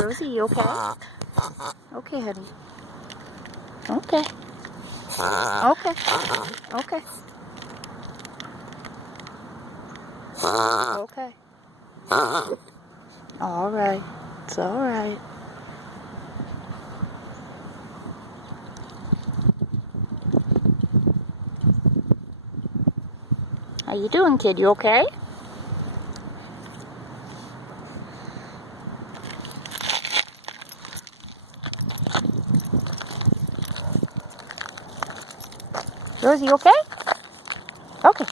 Rosie, you okay? Okay, honey. Okay. Okay. Okay. Okay. All right. It's all right. How you doing, kid? You okay? Rosie, you okay? Okay.